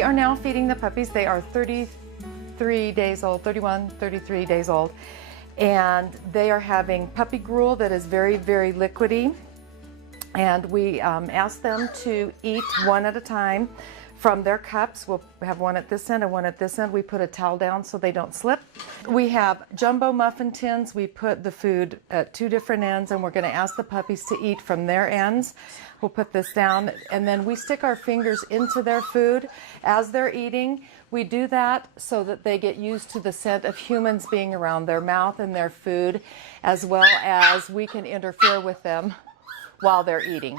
We are now feeding the puppies. They are 33 days old, 31, 33 days old. And they are having puppy gruel that is very, very liquidy. And we ask them to eat one at a time from their cups. We'll have one at this end and one at this end. We put a towel down so they don't slip. We have jumbo muffin tins. We put the food at two different ends, and we're going to ask the puppies to eat from their ends. We'll put this down, and then we stick our fingers into their food as they're eating. We do that so that they get used to the scent of humans being around their mouth and their food, as well as we can interfere with them while they're eating.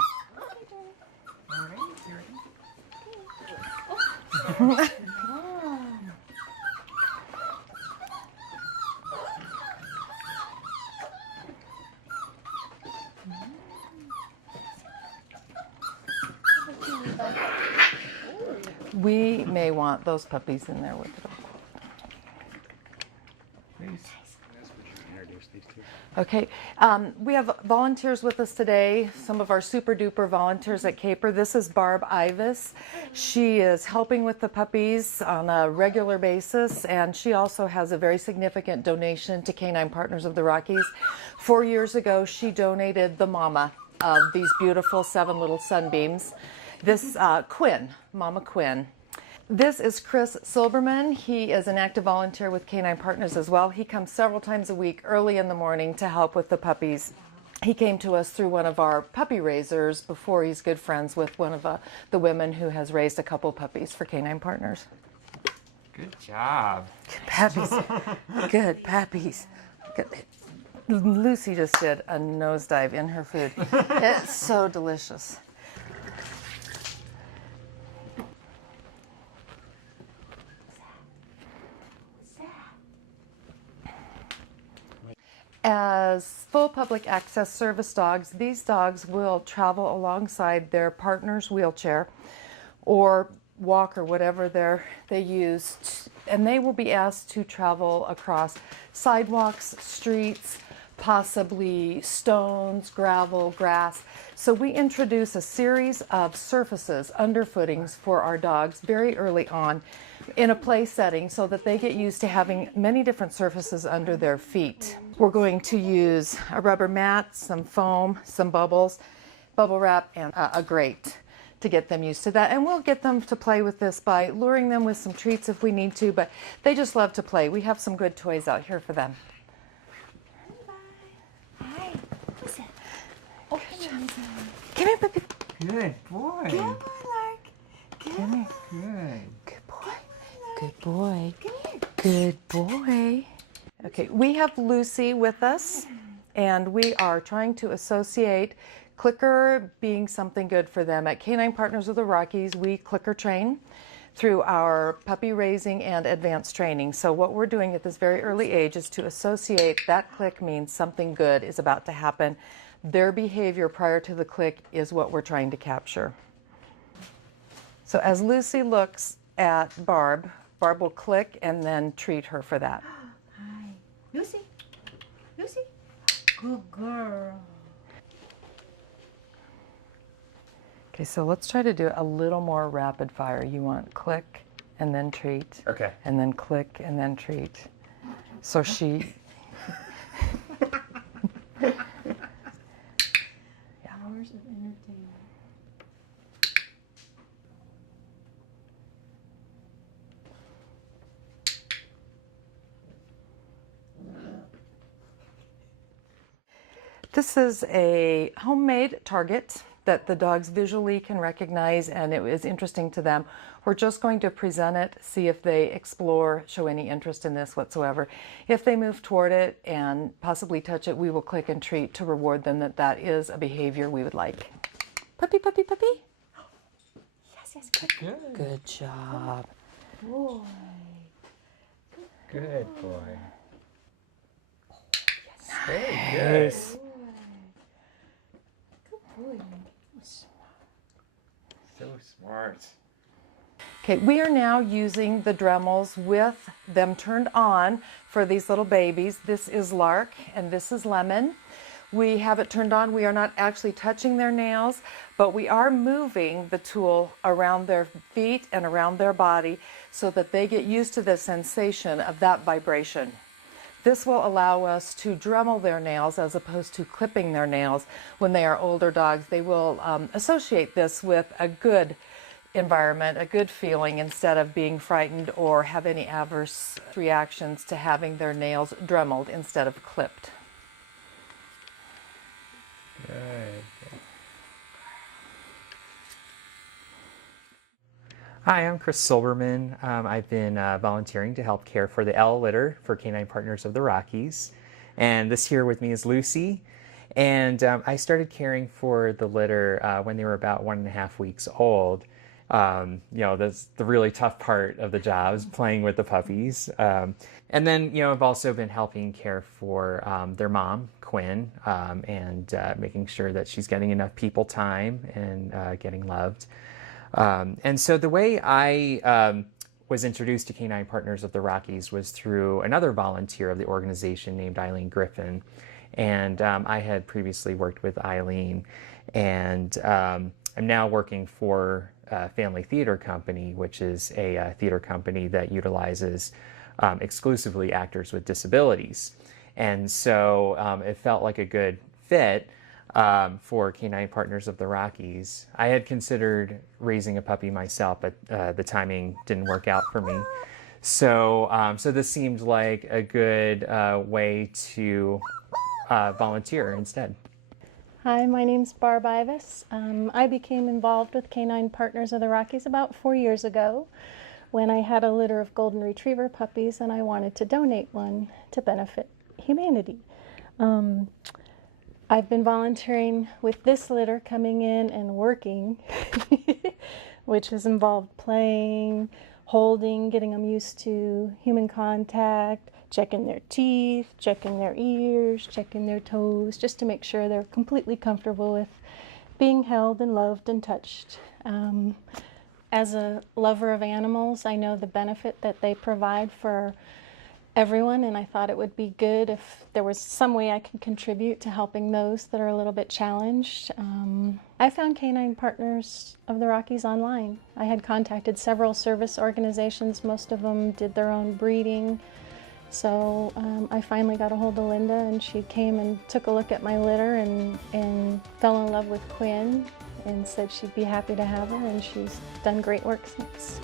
We may want those puppies in there with it. Okay, we have volunteers with us today, some of our super duper volunteers at Caper. This is Barb Ivis. She is helping with the puppies on a regular basis, and she also has a very significant donation to Canine Partners of the Rockies. 4 years ago, she donated the mama of these beautiful 7 little sunbeams. This Quinn, Mama Quinn. This is Chris Silberman. He is an active volunteer with Canine Partners as well. He comes several times a week early in the morning to help with the puppies. He came to us through one of our puppy raisers before. He's good friends with one of the women who has raised a couple puppies for Canine Partners. Good job. Good puppies. Good puppies. Good. Lucy just did a nosedive in her food. It's so delicious. As full public access service dogs, these dogs will travel alongside their partner's wheelchair or walker, whatever they use, and they will be asked to travel across sidewalks, streets, possibly stones, gravel, grass. So we introduce a series of surfaces, underfootings for our dogs very early on in a play setting so that they get used to having many different surfaces under their feet. We're going to use a rubber mat, some foam, some bubbles, bubble wrap, and a grate to get them used to that. And we'll get them to play with this by luring them with some treats if we need to, but they just love to play. We have some good toys out here for them. Hi. What's that? Open your eyes. Come here, puppy. Good boy. Come on, Lark. Come here. Good. Good boy. Good boy. Good boy. Okay, we have Lucy with us, and we are trying to associate clicker being something good for them. At Canine Partners of the Rockies, we clicker train through our puppy raising and advanced training. So what we're doing at this very early age is to associate that click means something good is about to happen. Their behavior prior to the click is what we're trying to capture. So as Lucy looks at Barb, Barb will click and then treat her for that. Hi. Lucy. Lucy. Good girl. Okay, so let's try to do a little more rapid fire. You want click and then treat. Okay. And then click and then treat. So she... Hours of entertainment. This is a homemade target that the dogs visually can recognize, and it is interesting to them. We're just going to present it, see if they explore, show any interest in this whatsoever. If they move toward it and possibly touch it, we will click and treat to reward them that that is a behavior we would like. Puppy, puppy, puppy. Yes, yes, good. Good. Good job. Boy. Good boy. Yes. Very good. Nice. Good boy. So smart. Okay, we are now using the Dremels with them turned on for these little babies. This is Lark and this is Lemon. We have it turned on. We are not actually touching their nails, but we are moving the tool around their feet and around their body so that they get used to the sensation of that vibration. This will allow us to Dremel their nails as opposed to clipping their nails when they are older dogs. They will associate this with a good environment, a good feeling, instead of being frightened or have any adverse reactions to having their nails Dremeled instead of clipped. Good. Hi, I'm Chris Silberman. I've been volunteering to help care for the L litter for Canine Partners of the Rockies. And this here with me is Lucy. And I started caring for the litter when they were about 1.5 weeks old. You know, that's the really tough part of the job, is playing with the puppies. And then, you know, I've also been helping care for their mom, Quinn, and making sure that she's getting enough people time and getting loved. And so the way I was introduced to Canine Partners of the Rockies was through another volunteer of the organization named Eileen Griffin. And I had previously worked with Eileen, and I'm now working for Family Theater Company, which is a theater company that utilizes exclusively actors with disabilities. And so it felt like a good fit for Canine Partners of the Rockies. I had considered raising a puppy myself, but the timing didn't work out for me. So, so this seemed like a good way to volunteer instead. Hi, my name's Barb Ivis. I became involved with Canine Partners of the Rockies about 4 years ago when I had a litter of golden retriever puppies and I wanted to donate one to benefit humanity. I've been volunteering with this litter, coming in and working, which has involved playing, holding, getting them used to human contact, checking their teeth, checking their ears, checking their toes, just to make sure they're completely comfortable with being held and loved and touched. As a lover of animals, I know the benefit that they provide for everyone, and I thought it would be good if there was some way I could contribute to helping those that are a little bit challenged. I found Canine Partners of the Rockies online. I had contacted several service organizations. Most of them did their own breeding. So I finally got a hold of Linda, and she came and took a look at my litter and fell in love with Quinn and said she'd be happy to have her, and she's done great work since.